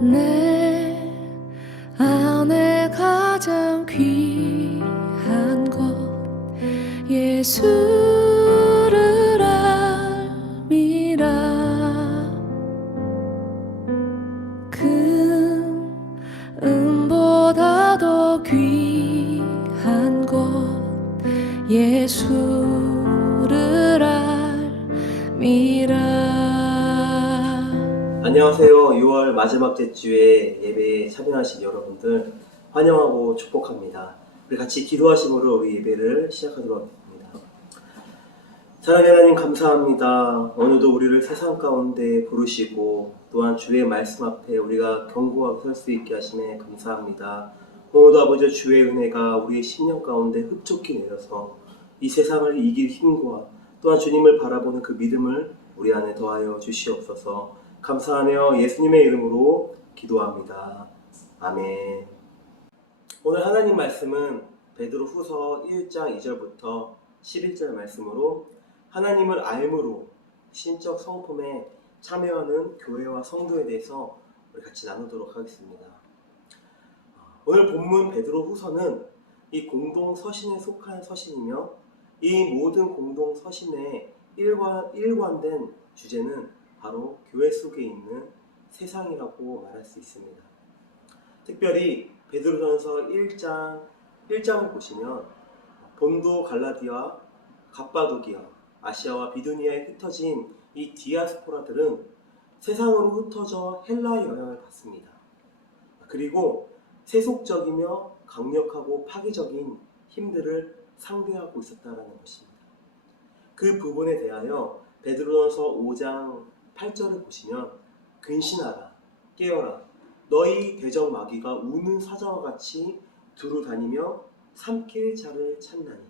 내 안에 가장 귀한 것 예수를 알미라. 금보다 더 귀한 것 예수를 알미라. 안녕하세요. 6월 마지막 주에 예배에 참여하신 여러분들 환영하고 축복합니다. 우리 같이 기도하심으로 우리 예배를 시작하도록 하겠습니다. 사랑하는 하나님 감사합니다. 오늘도 우리를 세상 가운데 부르시고 또한 주의 말씀 앞에 우리가 견고하게 설 수 있게 하심에 감사합니다. 오늘도 아버지 주의 은혜가 우리의 심령 가운데 흡족히 내려서 이 세상을 이길 힘과 또한 주님을 바라보는 그 믿음을 우리 안에 더하여 주시옵소서. 감사하며 예수님의 이름으로 기도합니다. 아멘. 오늘 하나님 말씀은 베드로후서 1장 2절부터 11절 말씀으로 하나님을 알므로 신적 성품에 참여하는 교회와 성도에 대해서 우리 같이 나누도록 하겠습니다. 오늘 본문 베드로후서는 이 공동 서신에 속한 서신이며 이 모든 공동 서신의 일관된 주제는 바로 교회 속에 있는 세상이라고 말할 수 있습니다. 특별히 베드로전서 1장을 보시면 본도 갈라디아, 갑바도기아, 아시아와 비두니아에 흩어진 이 디아스포라들은 세상으로 흩어져 헬라의 영향을 받습니다. 그리고 세속적이며 강력하고 파괴적인 힘들을 상대하고 있었다는 것입니다. 그 부분에 대하여 베드로전서 5장 8절을 보시면 근신하라, 깨어라, 너희 대적 마귀가 우는 사자와 같이 두루 다니며 삼킬 자를 찾나니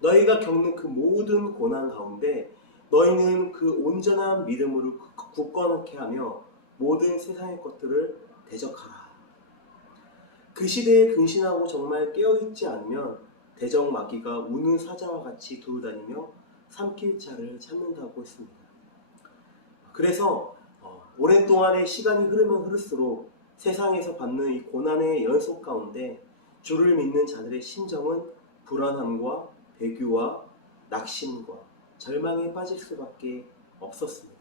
너희가 겪는 그 모든 고난 가운데 너희는 그 온전한 믿음으로 굳건하게 하며 모든 세상의 것들을 대적하라. 그 시대에 근신하고 정말 깨어있지 않으면 대적 마귀가 우는 사자와 같이 두루 다니며 삼킬 자를 찾는다고 했습니다. 그래서 오랜 동안의 시간이 흐르면 흐를수록 세상에서 받는 이 고난의 연속 가운데 주를 믿는 자들의 심정은 불안함과 배교와 낙심과 절망에 빠질 수밖에 없었습니다.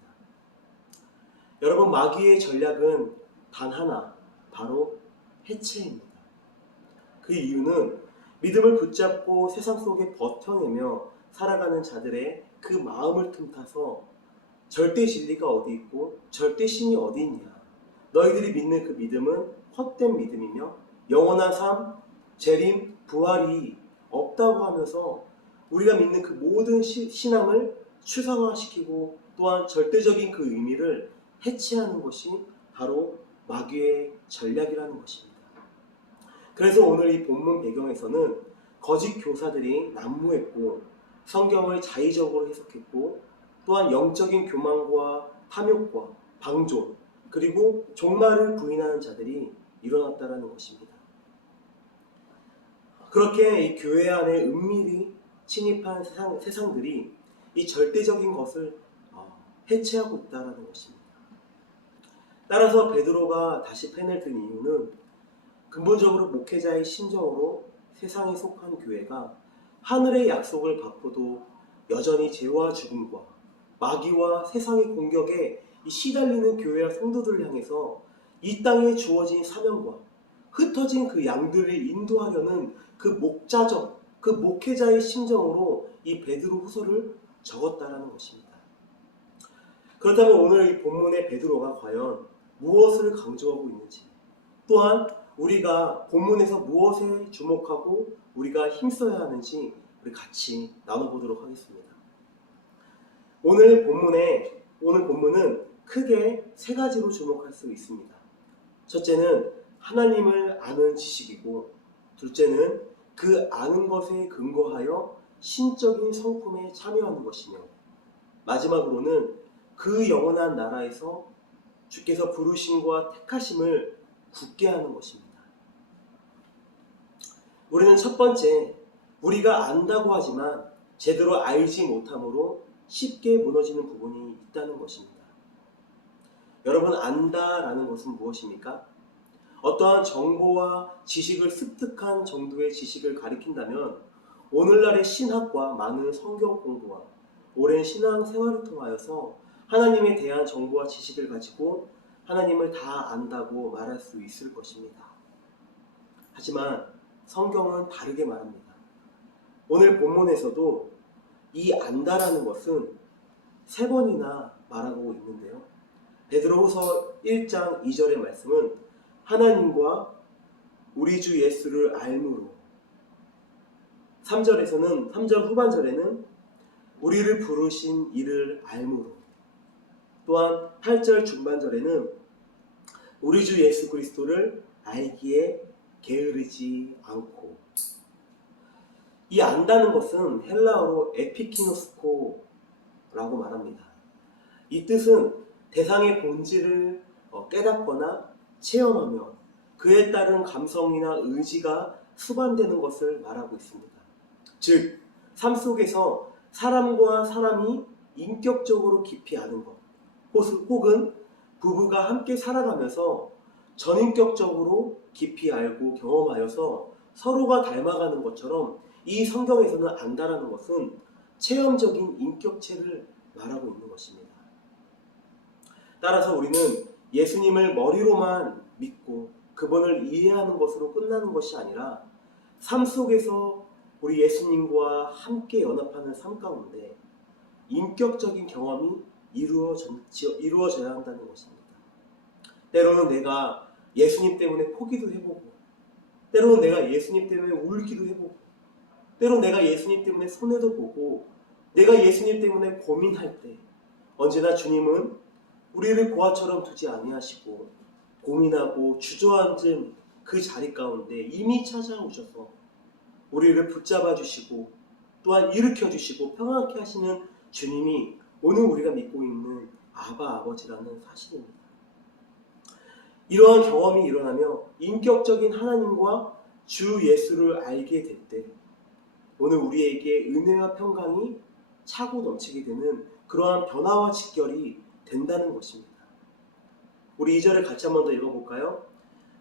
여러분, 마귀의 전략은 단 하나, 바로 해체입니다. 그 이유는 믿음을 붙잡고 세상 속에 버텨내며 살아가는 자들의 그 마음을 틈타서 절대 진리가 어디 있고 절대 신이 어디 있냐, 너희들이 믿는 그 믿음은 헛된 믿음이며 영원한 삶, 재림, 부활이 없다고 하면서 우리가 믿는 그 모든 신앙을 추상화시키고 또한 절대적인 그 의미를 해체하는 것이 바로 마귀의 전략이라는 것입니다. 그래서 오늘 이 본문 배경에서는 거짓 교사들이 난무했고 성경을 자의적으로 해석했고 또한 영적인 교만과 탐욕과 방종 그리고 종말을 부인하는 자들이 일어났다는 것입니다. 그렇게 이 교회 안에 은밀히 침입한 세상들이 이 절대적인 것을 해체하고 있다는 것입니다. 따라서 베드로가 다시 펜을 든 이유는 근본적으로 목회자의 심정으로 세상에 속한 교회가 하늘의 약속을 받고도 여전히 죄와 죽음과 마귀와 세상의 공격에 시달리는 교회와 성도들을 향해서 이 땅에 주어진 사명과 흩어진 그 양들을 인도하려는 그 목자적, 그 목회자의 심정으로 이 베드로 후서를 적었다는 것입니다. 그렇다면 오늘 이 본문의 베드로가 과연 무엇을 강조하고 있는지, 또한 우리가 본문에서 무엇에 주목하고 우리가 힘써야 하는지 우리 같이 나눠보도록 하겠습니다. 오늘 본문은 크게 세 가지로 주목할 수 있습니다. 첫째는 하나님을 아는 지식이고, 둘째는 그 아는 것에 근거하여 신적인 성품에 참여하는 것이며, 마지막으로는 그 영원한 나라에서 주께서 부르심과 택하심을 굳게 하는 것입니다. 우리는 첫 번째, 우리가 안다고 하지만 제대로 알지 못함으로 쉽게 무너지는 부분이 있다는 것입니다. 여러분, 안다라는 것은 무엇입니까? 어떠한 정보와 지식을 습득한 정도의 지식을 가리킨다면 오늘날의 신학과 많은 성경 공부와 오랜 신앙 생활을 통하여서 하나님에 대한 정보와 지식을 가지고 하나님을 다 안다고 말할 수 있을 것입니다. 하지만 성경은 다르게 말합니다. 오늘 본문에서도 이 안다라는 것은 3번이나 말하고 있는데요. 베드로후서 1장 2절의 말씀은 하나님과 우리 주 예수를 알므로, 3절에서는 3절 후반절에는 우리를 부르신 이를 알므로, 또한 8절 중반절에는 우리 주 예수 그리스도를 알기에 게으르지 않고. 이 안다는 것은 헬라어로 에피키노스코라고 말합니다. 이 뜻은 대상의 본질을 깨닫거나 체험하며 그에 따른 감성이나 의지가 수반되는 것을 말하고 있습니다. 즉, 삶 속에서 사람과 사람이 인격적으로 깊이 아는 것, 혹은 부부가 함께 살아가면서 전인격적으로 깊이 알고 경험하여서 서로가 닮아가는 것처럼 이 성경에서는 안다라는 것은 체험적인 인격체를 말하고 있는 것입니다. 따라서 우리는 예수님을 머리로만 믿고 그분을 이해하는 것으로 끝나는 것이 아니라 삶 속에서 우리 예수님과 함께 연합하는 삶 가운데 인격적인 경험이 이루어져야 한다는 것입니다. 때로는 내가 예수님 때문에 포기도 해보고, 때로는 내가 예수님 때문에 울기도 해보고, 때로는 내가 예수님 때문에 손해도 보고, 내가 예수님 때문에 고민할 때 언제나 주님은 우리를 고아처럼 두지 아니하시고 고민하고 주저앉은 그 자리 가운데 이미 찾아오셔서 우리를 붙잡아 주시고 또한 일으켜 주시고 평안케 하시는 주님이 오늘 우리가 믿고 있는 아바 아버지라는 사실입니다. 이러한 경험이 일어나며 인격적인 하나님과 주 예수를 알게 될 때 오늘 우리에게 은혜와 평강이 차고 넘치게 되는 그러한 변화와 직결이 된다는 것입니다. 우리 2절을 같이 한 번 더 읽어볼까요?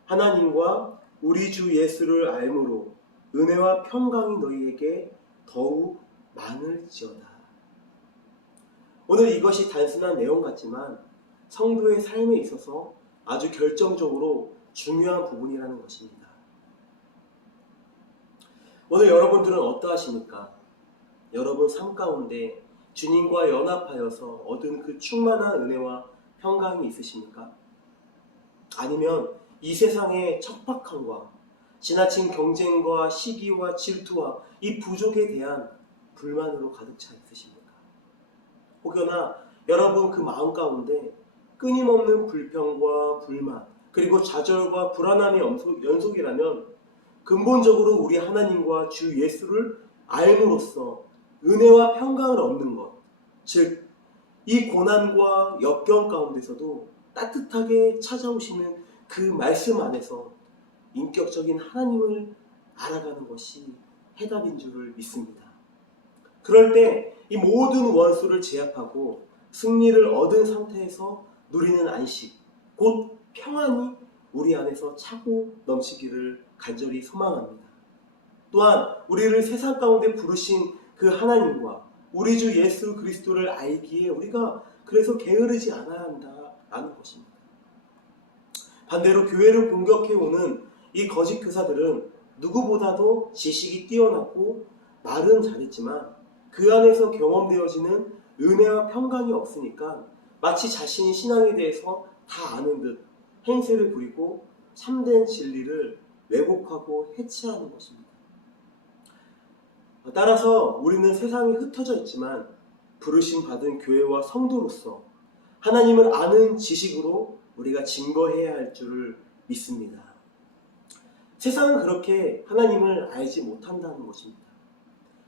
하나님과 우리 주 예수를 알므로 은혜와 평강이 너희에게 더욱 많을지어다. 오늘 이것이 단순한 내용 같지만 성도의 삶에 있어서 아주 결정적으로 중요한 부분이라는 것입니다. 오늘 여러분들은 어떠하십니까? 여러분 삶 가운데 주님과 연합하여서 얻은 그 충만한 은혜와 평강이 있으십니까? 아니면 이 세상의 척박함과 지나친 경쟁과 시기와 질투와 이 부족에 대한 불만으로 가득 차 있으십니까? 혹여나 여러분 그 마음 가운데 끊임없는 불평과 불만 그리고 좌절과 불안함의 연속이라면 근본적으로 우리 하나님과 주 예수를 알므로써 은혜와 평강을 얻는 것, 즉 이 고난과 역경 가운데서도 따뜻하게 찾아오시는 그 말씀 안에서 인격적인 하나님을 알아가는 것이 해답인 줄을 믿습니다. 그럴 때 이 모든 원수를 제압하고 승리를 얻은 상태에서 누리는 안식, 곧 평안이 우리 안에서 차고 넘치기를 간절히 소망합니다. 또한 우리를 세상 가운데 부르신 그 하나님과 우리 주 예수 그리스도를 알기에 우리가 그래서 게으르지 않아야 한다라는 것입니다. 반대로 교회를 공격해오는 이 거짓 교사들은 누구보다도 지식이 뛰어났고 말은 잘했지만 그 안에서 경험되어지는 은혜와 평강이 없으니까 마치 자신이 신앙에 대해서 다 아는 듯 행세를 부리고 참된 진리를 왜곡하고 해치하는 것입니다. 따라서 우리는 세상에 흩어져 있지만 부르심 받은 교회와 성도로서 하나님을 아는 지식으로 우리가 증거해야 할 줄을 믿습니다. 세상은 그렇게 하나님을 알지 못한다는 것입니다.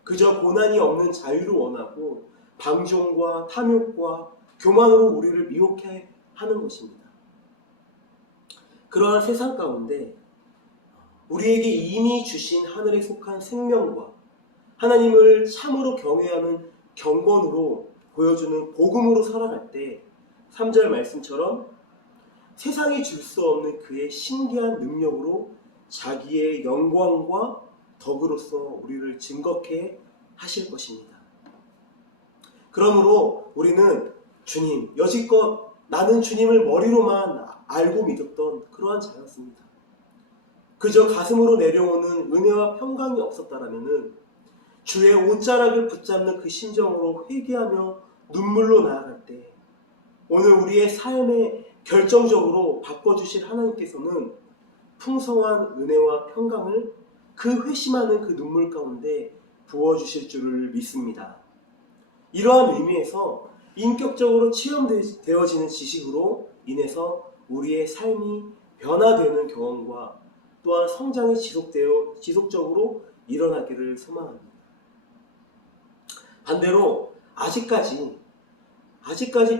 그저 고난이 없는 자유를 원하고 방종과 탐욕과 교만으로 우리를 미혹해 하는 것입니다. 그러한 세상 가운데 우리에게 이미 주신 하늘에 속한 생명과 하나님을 참으로 경외하는 경건으로 보여주는 복음으로 살아갈 때 3절 말씀처럼 세상이 줄 수 없는 그의 신기한 능력으로 자기의 영광과 덕으로서 우리를 증거케 하실 것입니다. 그러므로 우리는 주님, 여지껏 나는 주님을 머리로만 알고 믿었던 그러한 자였습니다. 그저 가슴으로 내려오는 은혜와 평강이 없었다라면은 주의 옷자락을 붙잡는 그 심정으로 회개하며 눈물로 나아갈 때 오늘 우리의 삶에 결정적으로 바꿔주실 하나님께서는 풍성한 은혜와 평강을 그 회심하는 그 눈물 가운데 부어주실 줄을 믿습니다. 이러한 의미에서 인격적으로 체험되어지는 지식으로 인해서 우리의 삶이 변화되는 경험과 또한 성장이 지속적으로 일어나기를 소망합니다. 반대로 아직까지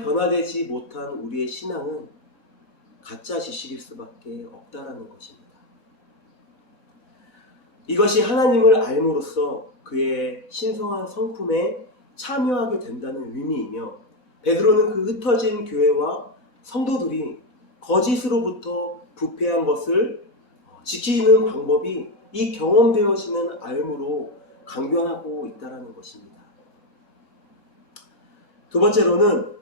변화되지 못한 우리의 신앙은 가짜 지식일 수밖에 없다라는 것입니다. 이것이 하나님을 알므로써 그의 신성한 성품에 참여하게 된다는 의미이며 베드로는 그 흩어진 교회와 성도들이 거짓으로부터 부패한 것을 지키는 방법이 이 경험되어지는 알므로 강변하고 있다는 것입니다. 두 번째로는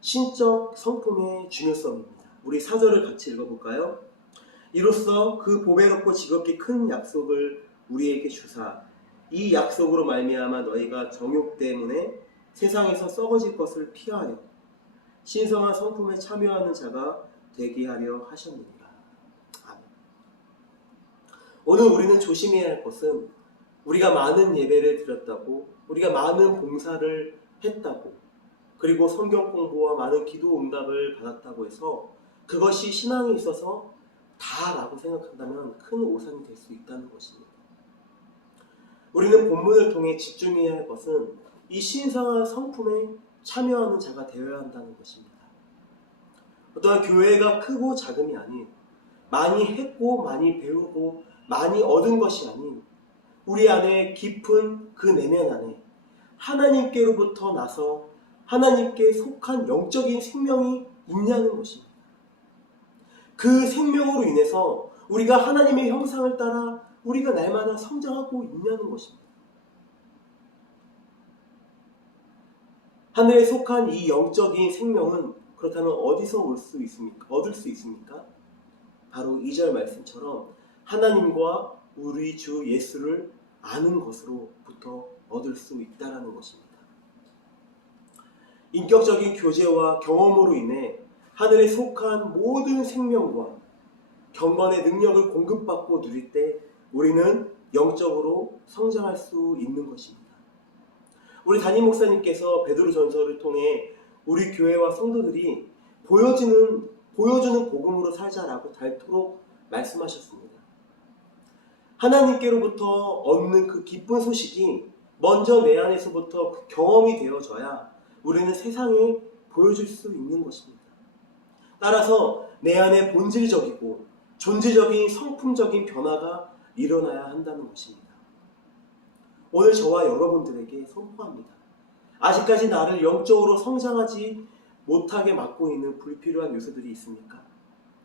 신적 성품의 중요성입니다. 우리 4절을 같이 읽어볼까요? 이로써 그 보배롭고 지극히 큰 약속을 우리에게 주사 이 약속으로 말미암아 너희가 정욕 때문에 세상에서 썩어질 것을 피하여 신성한 성품에 참여하는 자가 되게 하려 하셨느니라. 아멘. 오늘 우리는 조심해야 할 것은 우리가 많은 예배를 드렸다고, 우리가 많은 봉사를 했다고, 그리고 성경 공부와 많은 기도 응답을 받았다고 해서 그것이 신앙에 있어서 다라고 생각한다면 큰 오산이 될 수 있다는 것입니다. 우리는 본문을 통해 집중해야 할 것은 이 신성한 성품에 참여하는 자가 되어야 한다는 것입니다. 어떠한 교회가 크고 작음이 아닌, 많이 했고 많이 배우고 많이 얻은 것이 아닌 우리 안에 깊은 그 내면 안에 하나님께로부터 나서 하나님께 속한 영적인 생명이 있냐는 것입니다. 그 생명으로 인해서 우리가 하나님의 형상을 따라 우리가 날마다 성장하고 있냐는 것입니다. 하늘에 속한 이 영적인 생명은 그렇다면 어디서 얻을 수 있습니까? 바로 2절 말씀처럼 하나님과 우리 주 예수를 아는 것으로부터 얻을 수 있다는 것입니다. 인격적인 교제와 경험으로 인해 하늘에 속한 모든 생명과 경건의 능력을 공급받고 누릴 때 우리는 영적으로 성장할 수 있는 것입니다. 우리 담임 목사님께서 베드로전서를 통해 우리 교회와 성도들이 보여주는 복음으로 살자라고 닳도록 말씀하셨습니다. 하나님께로부터 얻는 그 기쁜 소식이 먼저 내 안에서부터 그 경험이 되어져야 우리는 세상에 보여줄 수 있는 것입니다. 따라서 내 안에 본질적이고 존재적인 성품적인 변화가 일어나야 한다는 것입니다. 오늘 저와 여러분들에게 선포합니다. 아직까지 나를 영적으로 성장하지 못하게 막고 있는 불필요한 요소들이 있습니까?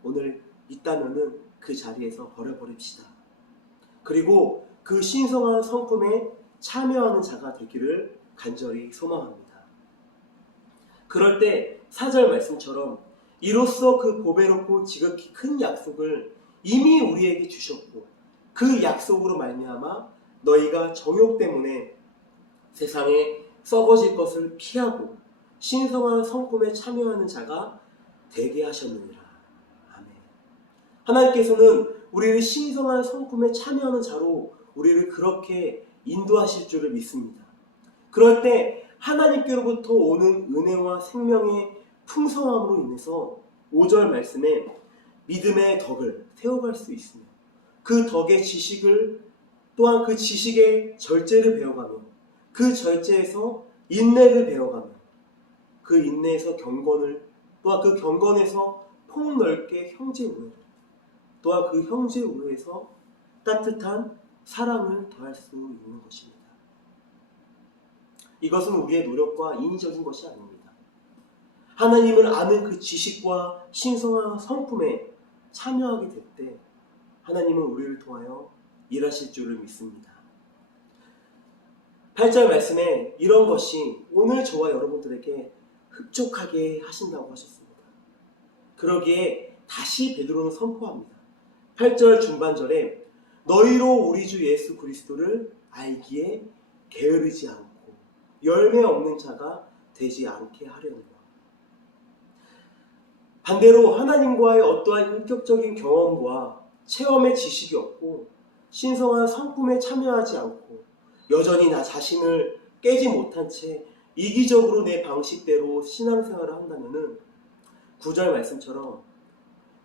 오늘 있다면은 그 자리에서 버려버립시다. 그리고 그 신성한 성품에 참여하는 자가 되기를 간절히 소망합니다. 그럴 때 4절 말씀처럼 이로써 그 보배롭고 지극히 큰 약속을 이미 우리에게 주셨고 그 약속으로 말미암아 너희가 정욕 때문에 세상에 썩어질 것을 피하고 신성한 성품에 참여하는 자가 되게 하셨느니라. 아멘. 하나님께서는 우리를 신성한 성품에 참여하는 자로 우리를 그렇게 인도하실 줄을 믿습니다. 그럴 때 하나님께로부터 오는 은혜와 생명의 풍성함으로 인해서 5절 말씀에 믿음의 덕을 세워갈 수 있으며 그 덕의 지식을 또한 그 지식의 절제를 배워가며 그 절제에서 인내를 배워가며 그 인내에서 경건을 또한 그 경건에서 폭넓게 형제 우애를 또한 그 형제 우애에서 따뜻한 사랑을 더할 수 있는 것입니다. 이것은 우리의 노력과 인위적인 것이 아닙니다. 하나님을 아는 그 지식과 신성한 성품에 참여하게 될 때 하나님은 우리를 통하여 일하실 줄을 믿습니다. 8절 말씀에 이런 것이 오늘 저와 여러분들에게 흡족하게 하신다고 하셨습니다. 그러기에 다시 베드로는 선포합니다. 8절 중반절에 너희로 우리 주 예수 그리스도를 알기에 게으르지 않고 열매 없는 자가 되지 않게 하려니와. 반대로 하나님과의 어떠한 인격적인 경험과 체험의 지식이 없고 신성한 성품에 참여하지 않고 여전히 나 자신을 깨지 못한 채 이기적으로 내 방식대로 신앙생활을 한다면은 9절 말씀처럼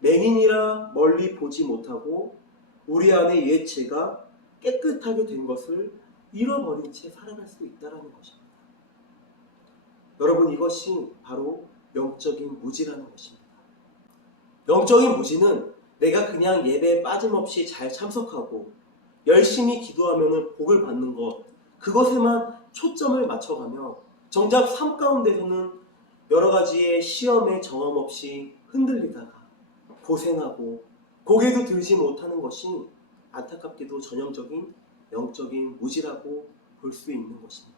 맹인이라 멀리 보지 못하고 우리 안에 옛 죄가 깨끗하게 된 것을 잃어버린 채 살아갈 수 있다는 것입니다. 여러분, 이것이 바로 영적인 무지라는 것입니다. 영적인 무지는 내가 그냥 예배에 빠짐없이 잘 참석하고 열심히 기도하면 복을 받는 것, 그것에만 초점을 맞춰가며 정작 삶 가운데서는 여러 가지의 시험에 정함 없이 흔들리다가 고생하고 고개도 들지 못하는 것이 안타깝게도 전형적인 영적인 무지라고 볼 수 있는 것입니다.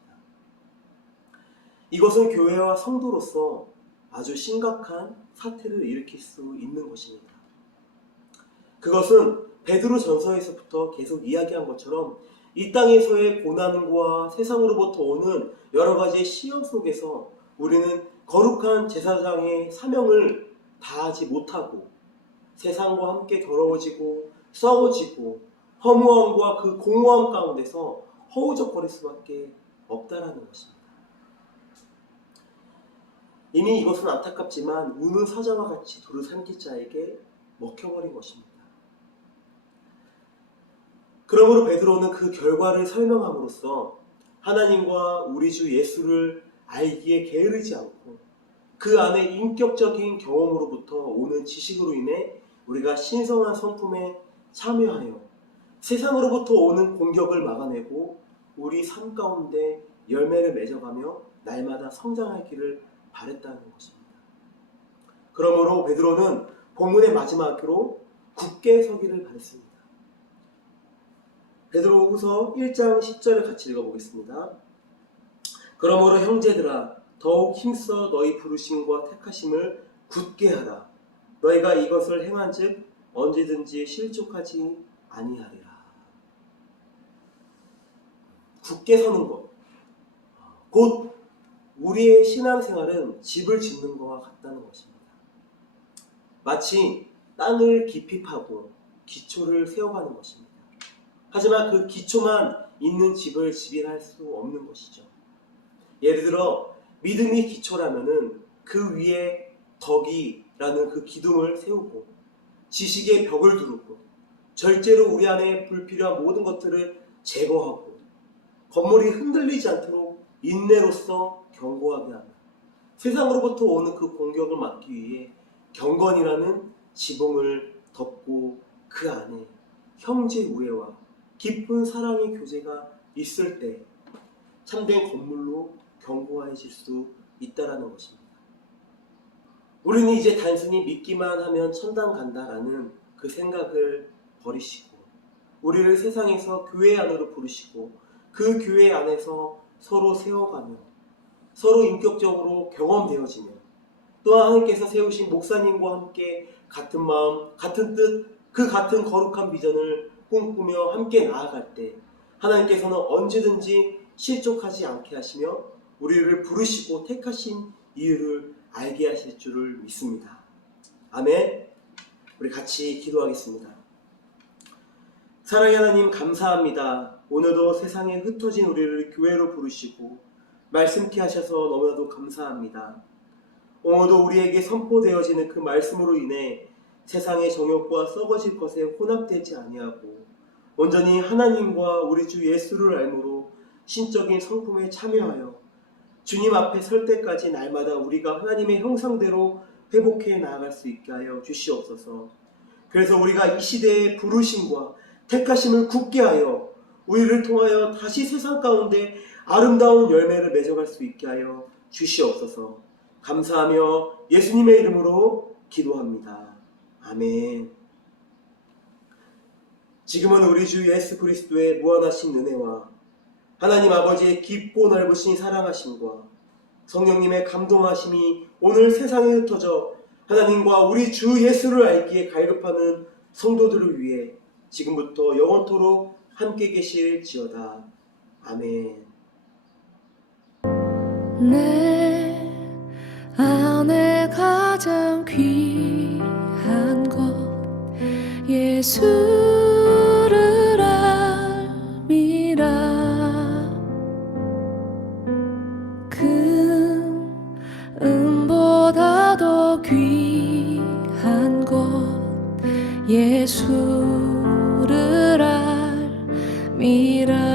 이것은 교회와 성도로서 아주 심각한 사태를 일으킬 수 있는 것입니다. 그것은 베드로 전서에서부터 계속 이야기한 것처럼 이 땅에서의 고난과 세상으로부터 오는 여러 가지의 시험 속에서 우리는 거룩한 제사장의 사명을 다하지 못하고 세상과 함께 더러워지고 썩어지고 허무함과 그 공허함 가운데서 허우적거릴 수밖에 없다라는 것입니다. 이미 이것은 안타깝지만 우는 사자와 같이 돌을 삼킬 자에게 먹혀버린 것입니다. 그러므로 베드로는 그 결과를 설명함으로써 하나님과 우리 주 예수를 알기에 게으르지 않고 그 안에 인격적인 경험으로부터 오는 지식으로 인해 우리가 신성한 성품에 참여하여 세상으로부터 오는 공격을 막아내고 우리 삶 가운데 열매를 맺어가며 날마다 성장하기를 바랬다는 것입니다. 그러므로 베드로는 본문의 마지막으로 굳게 서기를 바랬습니다. 베드로후서 1장 10절을 같이 읽어보겠습니다. 그러므로 형제들아 더욱 힘써 너희 부르심과 택하심을 굳게 하라. 너희가 이것을 행한즉 언제든지 실족하지 아니하리라. 굳게 서는 것, 곧 우리의 신앙생활은 집을 짓는 것과 같다는 것입니다. 마치 땅을 깊이 파고 기초를 세워가는 것입니다. 하지만 그 기초만 있는 집을 지배할 수 없는 것이죠. 예를 들어 믿음이 기초라면은 그 위에 덕이라는 그 기둥을 세우고 지식의 벽을 두르고 절제로 우리 안에 불필요한 모든 것들을 제거하고 건물이 흔들리지 않도록 인내로서 견고하게 하며 세상으로부터 오는 그 공격을 막기 위해 경건이라는 지붕을 덮고 그 안에 형제 우애와 깊은 사랑의 교제가 있을 때 참된 건물로 견고해질 수 있다는 것입니다. 우리는 이제 단순히 믿기만 하면 천당 간다라는 그 생각을 버리시고 우리를 세상에서 교회 안으로 부르시고 그 교회 안에서 서로 세워가며 서로 인격적으로 경험되어지며 또한 하나님께서 세우신 목사님과 함께 같은 마음, 같은 뜻, 그 같은 거룩한 비전을 꿈꾸며 함께 나아갈 때 하나님께서는 언제든지 실족하지 않게 하시며 우리를 부르시고 택하신 이유를 알게 하실 줄을 믿습니다. 아멘. 우리 같이 기도하겠습니다. 사랑의 하나님 감사합니다. 오늘도 세상에 흩어진 우리를 교회로 부르시고 말씀케 하셔서 너무나도 감사합니다. 오늘도 우리에게 선포되어지는 그 말씀으로 인해 세상의 정욕과 썩어질 것에 혼합되지 아니하고 온전히 하나님과 우리 주 예수를 알므로 신적인 성품에 참여하여 주님 앞에 설 때까지 날마다 우리가 하나님의 형상대로 회복해 나아갈 수 있게 하여 주시옵소서. 그래서 우리가 이 시대의 부르심과 택하심을 굳게 하여 우리를 통하여 다시 세상 가운데 아름다운 열매를 맺어갈 수 있게 하여 주시옵소서. 감사하며 예수님의 이름으로 기도합니다. 아멘. 지금은 우리 주 예수 그리스도의 무한하신 은혜와 하나님 아버지의 깊고 넓으신 사랑하심과 성령님의 감동하심이 오늘 세상에 흩어져 하나님과 우리 주 예수를 알기에 갈급하는 성도들을 위해 지금부터 영원토록 함께 계실지어다. 아멘. 내 안에 가장 귀한 것 예수를 알미라. 금보다 더 귀한 것 예수를 알미라.